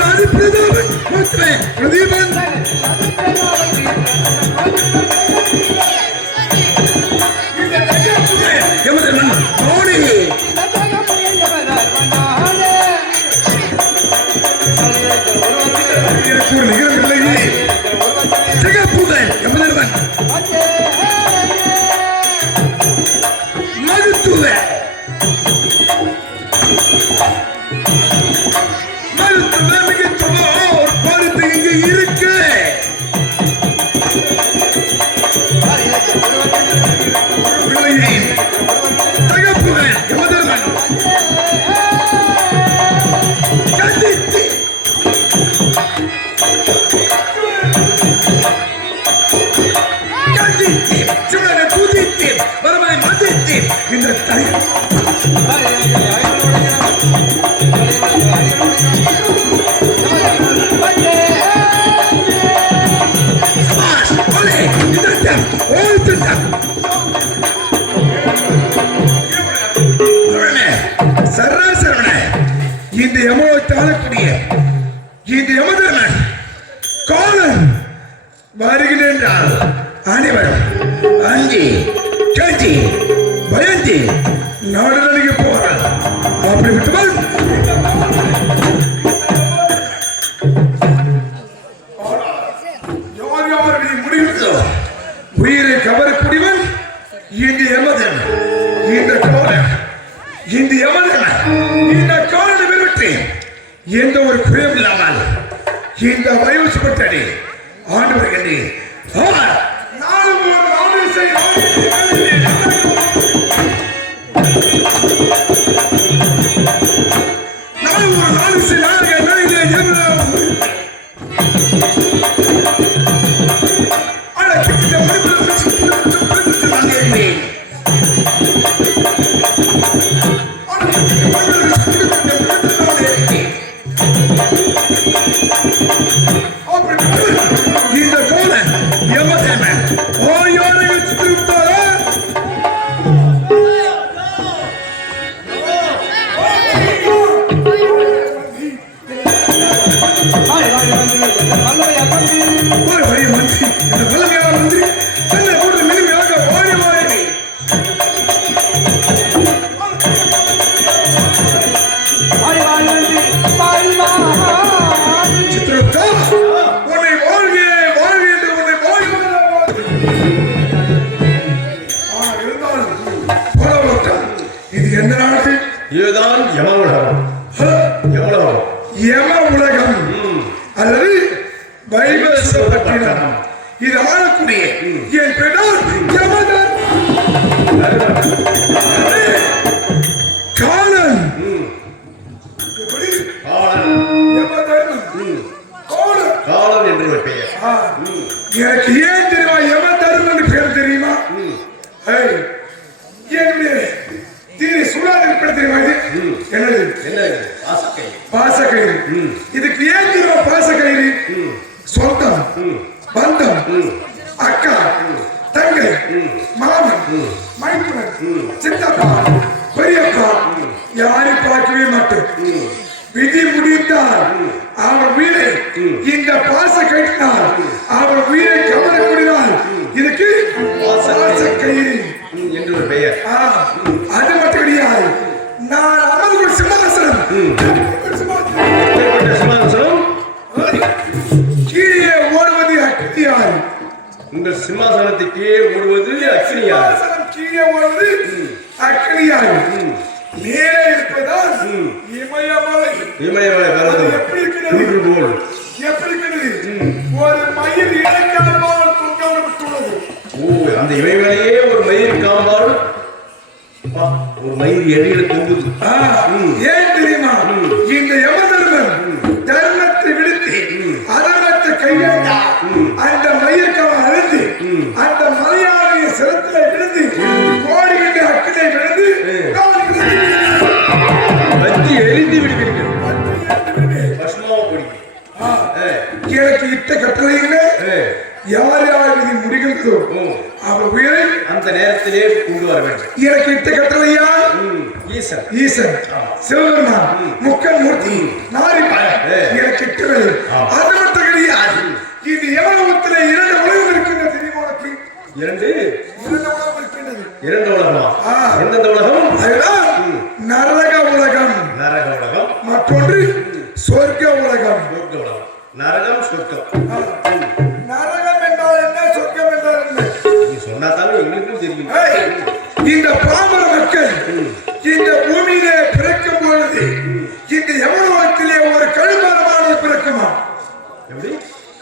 மாண்புமிகு ஆதிப்பிரதாபன் வருகிறேன் அனைவரும் அஞ்சி கஞ்சி பயந்தி நாடுகளுக்கு போகிறார் அப்படி விட்டுவான் உயிரை கவரக்கூடியவன் இந்த யமதன் இந்த காலன் இந்த யமதன் இந்த காலனை விரும்பி எந்த ஒரு குறையும் இல்லாமல் இந்த வயோசுப்பட்டடி ஆண்டு வருகின்றேன் யம உலகம் எவ்வளவு யம உலகம் அல்லது வைபவப்பட்டினம் இது ஆளக்கூடிய என் யமதன் காலன்? காலன். என்று ஒரு பெயர். எனக்கு ஏன் தெரியுமா யம தர்மன் பேர் தெரியுமா ஏய், என்னுடைய தீரை சுடாத பேர் தெரியுமா இது என்னது என்ன இது? ஆசை பாசக்கயிறு இதுக்கு ஏன் தெரியுமா பாசக்கயிறு சொந்தம் பந்தம் அக்கா தங்கை மாமன் மைத்துனன் சித்தப்பா பெரியப்பா யாரை பார்க்கவே மாட்டேன். விதி முடிந்தால் அவர் உயிரை இந்த பாச கட்டினால் அவர் உயிரை கவரக்கூடினால் இதுக்கு பாச கயிறு. என்று ஒரு பெயர் அது மட்டும் கிடையாது. நான் அமர்ந்து சிம்மாசனம். உங்கள் சிம்மாசனத்துக்கு ஓடுவது அக்னியார் சிம்மாசனம் கீழே ஓடுவது அக்னியார் மேலே இருப்பதால் இமயமலை. இமயமலை எப்படி இருக்கிறது? போல். அந்த மலையாளைய சிரத்துல விழுந்து கோடிக்கிட்டு அக்கினை விழுந்து வத்தி எரிந்து விடுவீர்கள். எனக்கு இட்ட கட்டளையில யார் யார் இது அவர் உயிரை அந்த நேரத்திலே கொண்டு வர வேண்டும். எனக்கு இட்ட கட்டளையா? ஈசன். ஈசன். சிவபெருமான் முக்கன் மூர்த்தி நாரிபாயன் எனக்கு இட்டவை. அது மட்டும் கிடையாது இது எவலகத்துல இரண்டு உலகம் இருக்கின்றது தெரியுமா உனக்கு இரண்டு? இரண்டு உலகம் இருக்கின்றது. இரண்டு உலகமா. எந்தெந்த உலகம்? நரக உலகம். நரக உலகம். மற்றொன்று சொர்க்க உலகம். சொர்க்க உலகம். நரகம் சொர்க்கம். நரகம் என்றால் என்ன? சொர்க்கம் என்றால் என்ன? நீ சொன்னா தானே எங்களுக்கும் தெரியும். இந்த பாமர மக்கள் இந்த பூமியிலே பிறக்கும் பொழுது இந்த யமலோகத்திலே ஒரு கழும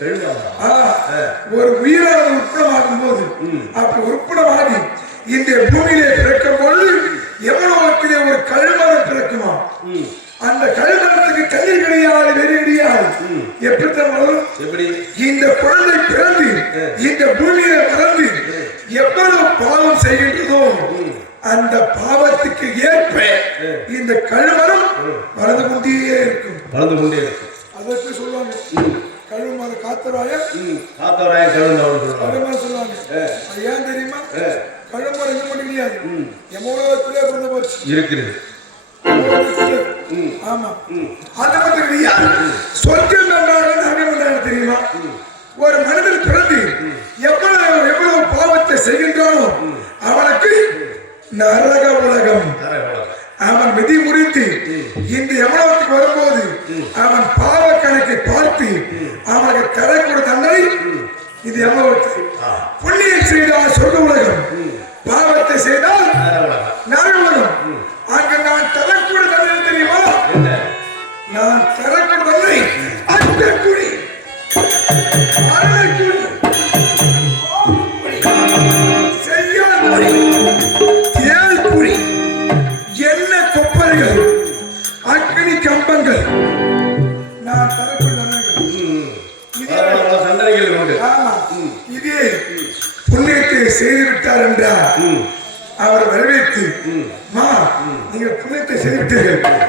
கழுகாமலா ஆ, ஒரு உயிரானது உற்பணமாகும் போது அப்படி உற்பணமாகி இந்த பூமியிலே பிறக்கும் பொழுது எவ்வளவுத்திலே ஒரு கழுமரம் பிறக்குமா? அந்த கழுமரத்துக்கு தண்ணீர் கிடையாது வெறி கிடையாது. வளரும் எப்படி? இந்த குழந்தை பிறந்து இந்த பூமியில வளர்ந்து எவ்வளவு பாவம் செய்கின்றதோ அந்த பாவத்துக்கு ஏற்ப இந்த கழுமரம் வளர்ந்து கொண்டே இருக்கும். வளர்ந்து கொண்டே இருக்கு அதற்கு சொல்லுவாங்க கழுமரம் காத்தராய சொல்றாங்க கழுமரம் சொல்லுவாங்க அது ஏன் தெரியுமா கழுமரம் எங்க மட்டும் கிடையாது எமோலோகத்திலே பிறந்து போச்சு இருக்கிறது. எமோலோகத்திலே. ஆமா. அது மட்டும் கிடையாது சொர்க்கம் என்றாலும் நரகம் என்றாலும் தெரியுமா? ஒரு மனிதன் பிறந்து எவ்வளவு எவ்வளவு பாவத்தை செய்கின்றானோ அவனுக்கு நரக உலகம். அவன் விதி முறித்து இந்த எவ்வளவுக்கு வரும்போது அவன் பாவ கணக்கை பார்த்து அவனுக்கு தரக்கூடிய தண்டனை இது எவ்வளவு புண்ணியம் செய்தால் சொர்க்க உலகம். பாவத்தை செய்தால் தர வளர்ந்து நரக உலகம் அங்க நான் தரக்கூடிய தண்டனை தெரியுமா? நான் தரக்கூடிய தண்டனை அந்த குடி செய்யாத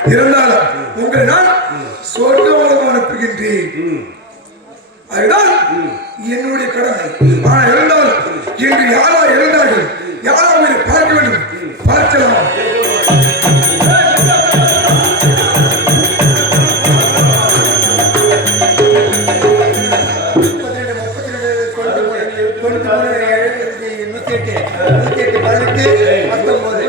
இருந்தாலும் உங்களை நான் சொர்க்கவளம் அனுப்புகின்றேன். அதுதான் என்னுடைய கடமை. ஆனா இருந்தாலும் இன்று யாரா இருந்தார்கள்? யாரா உங்களை பார்க்க வேண்டும்? பார்க்கலாம். நூத்தி எட்டு பதினெட்டு பத்தொன்பது.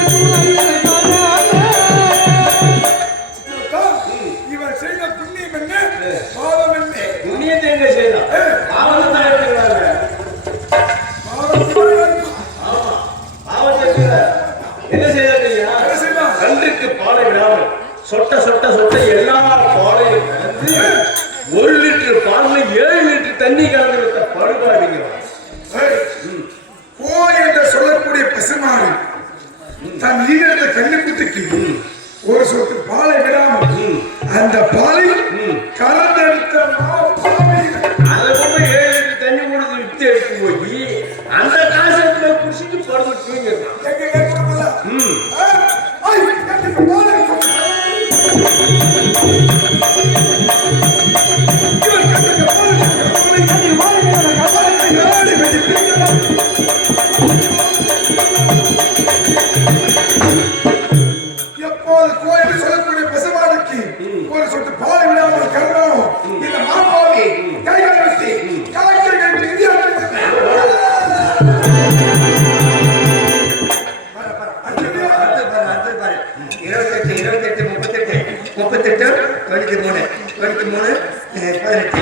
Hallelujah. முப்பத்தெட்டு முப்பத்தெட்டு தொண்ணூத்தி மூணு தொண்ணூத்தி மூணு அஹ், பதினெட்டு பதினெட்டு